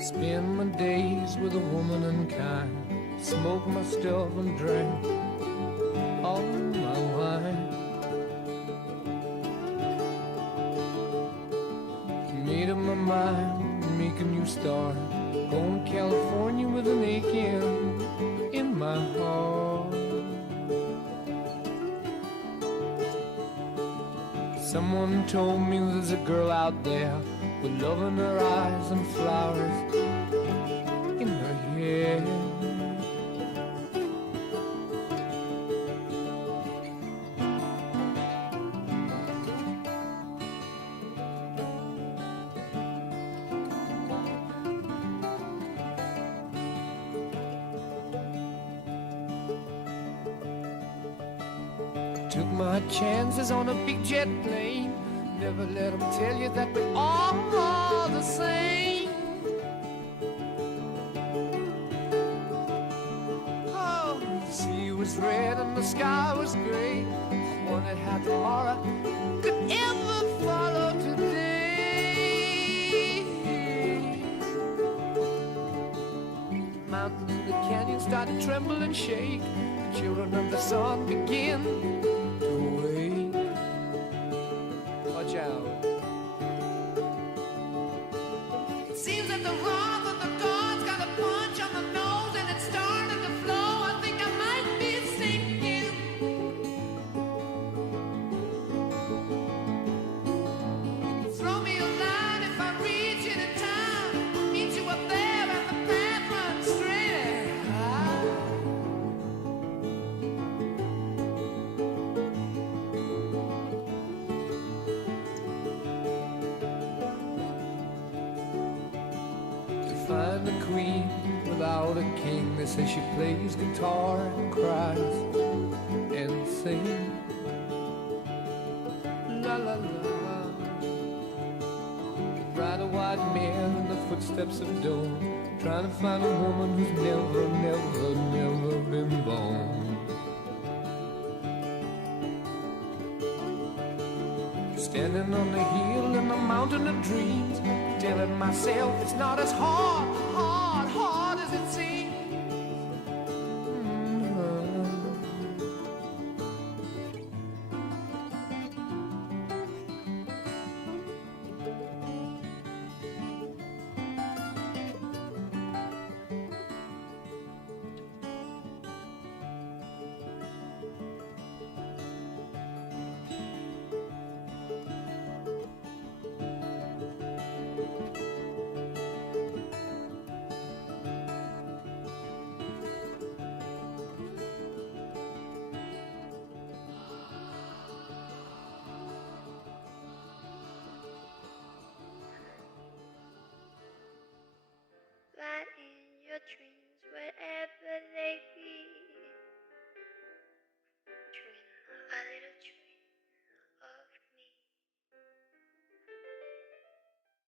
Spend my days with a woman unkind, smoke my stuff and drink all my wine. Made up my mind, make a new start, going to California with an aching in my heart. Someone told me there's a girl out there with love in her eyes and flowers in her hair. Took my chances on a big jet plane. Never let them tell you that we're all the same. Oh, the sea was red and the sky was gray. I wondered how tomorrow could ever follow today. The mountains and the canyons started to tremble and shake. The children of the sun begin to wake. Watch out. It seems that the wrath of the gods got a punch on the nose and it's starting to flow. I think I might be sinking. Throw me a line if I reach it in time. Meet you up there and the path runs straight high. Find a queen without a king. They say she plays guitar and cries and sings. La la la. Ride a white mare in the footsteps of dawn, trying to find a woman who's never, never, never been born. Standing on the hill in the mountain of dreams, telling myself it's not as hard as it seems.